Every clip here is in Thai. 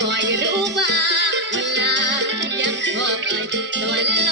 คอยรู้ว่าเวลายังพอบไปตลอด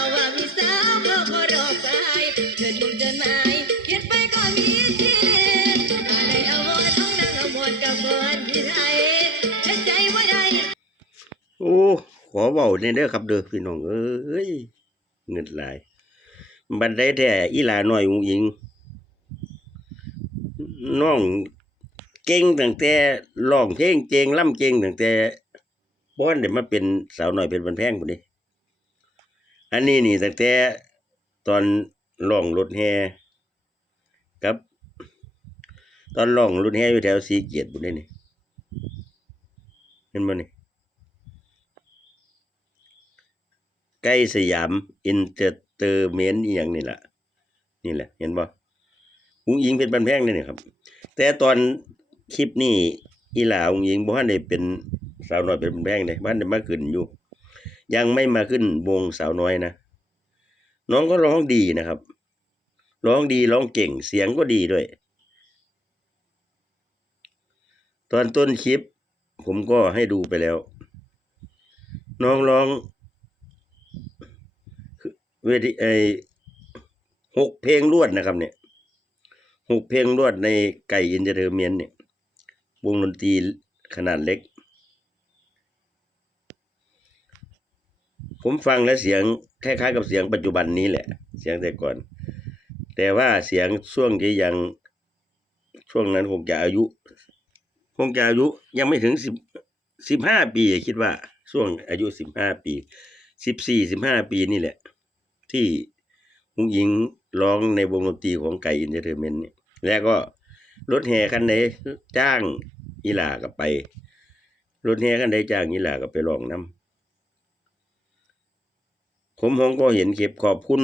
ขอเว้าแน่เด้อครับเด้อพี่น้องเอ้ยเงินหลายบันไดแท้อีหลาน้อยอุงอิงน้องเก่งตั้งแต่ร้องเพลงเจงล่ำเก่งตั้งแต่ป้อนเดี๋ยวมาเป็นสาวหน่อยเป็นบันแพงคนนี้อันนี้นี่ตั้งแต่ตอนล่องรถแฮครับ ตอนล่องรถแฮอยู่แถวสีเกียรติบุญนี่เห็นไบ่นี่ ใกล้สยามอินเตอร์เตอร์เมนต์อย่างนี่แหละนี่แหละ เห็นป่อุ้งยิงเป็นบันแพงเลยนี่ครับ แต่ตอนคลิปนี้อีหลาอุ้งยิงบ้านได้เป็นสาวน้อยเป็นบันแพงเลยบ้านได้มาขึ้นอยู่ ยังไม่มาขึ้นวงสาวน้อยนะน้องก็ร้องดีนะครับ ร้องดีร้องเก่งเสียงก็ดีด้วย ตอนต้นคลิป ผมก็ให้ดูไปแล้ว น้องร้อง เวทีไอหกเพลงรวดนะครับ เนี่ยหกเพลงรวดในไก่ยินเจริญเมียนเนี่ยวงดนตรีขนาดเล็ก ผมฟังแล้วเสียงคล้ายๆกับเสียงปัจจุบันนี้แหละ เสียงแต่ก่อน แต่ว่าเสียงช่วงที่ยังช่วงนั้นคงจะอายุ คงจะอายุยังไม่ถึงสิบสิบห้าปีคิดว่า ช่วงอายุสิบห้าปีสิบสี่สิบห้าปีนี่แหละ ที่มุ้งยิงร้องในวงดนตรีของไก่อินเตอร์เมนต์เนี่ยแล้วก็รถแห่คันในจ้างอีหลากับไป รถแห่คันในจ้างอีหลากับไปร้องน้ำผมของก็เห็นเก็บขอบคุณ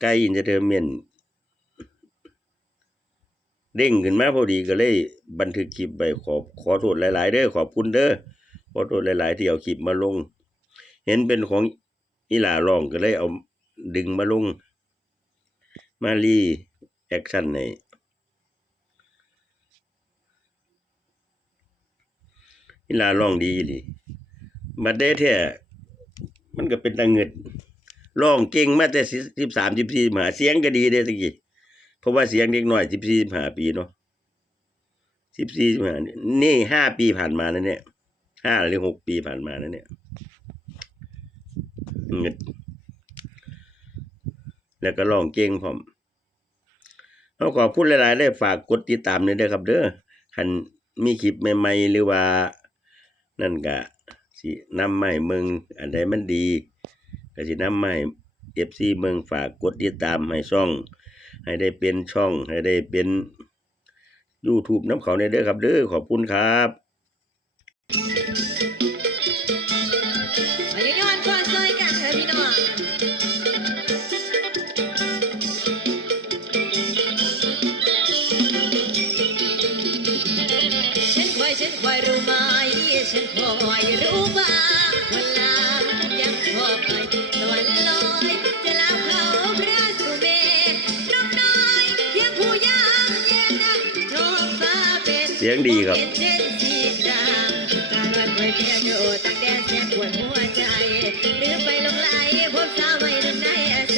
ไก่อินเตอร์เมนต์เด้งขึ้นมาพอดีก็เลยบันทึกคลิปไปขอบขอโทษหลาย ๆ เด้อขอบคุณเด้อขอโทษหลาย ๆ ที่เอาคลิปมาลง เห็นเป็นของ อีหลาร้องก็เลยเอาดึงมาลง มารีแอคชั่นในอีหลาร้องดีอีหลีมาได้แท้มันก็เป็นตาเงิดร้องเก่งมาแต่สิบสามสิบสี่มาเสียงก็ดีเด้ตะกี้เพราะว่าเสียงเด็กน้อยสิบสี่หาปีเนาะสิบสี่หานี่ห้าปีผ่านมานั่นเนี่ยห้าหรือหกปีผ่านมานั่นเนี่ย เงิดแล้วก็ร้องเก่งพร้อมเอาขอบคุณหลายๆได้ฝากกดติดตามเลยเด้อครับ เด้อคันมีคลิปใหม่ๆหรือว่า นั่นก็สินำให้เมืองอันใดมันดีก็สินำมาให้ FC เมืองฝากกดติดตามให้ช่อง ให้ได้เป็นช่อง ให้ได้เป็น YouTube น้ำเขาในเด้อครับ เด้อขอบคุณครับ ฉันคอยฉันคอยรู้ไหมฉันคอยรู้บ้างเวลายังพอไปตะวันลอยจะลาเขาพระสุเมรน้องน้อยยังผู้ยามเย็นนักท้องฟ้าเป็นเสียงดีครับเห็นเช่นสีดำการวันคอยเมียโยตักแดนแสนปวดหัวใจหรือไปลงไหลพบสาวไว้หนึ่งในส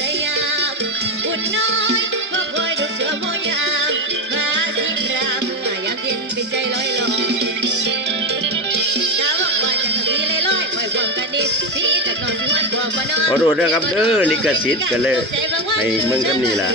ยา ขอโทษนะครับเด้อลิขสิทธิ์กันเลยให้เมืองคำนี้ล่ะ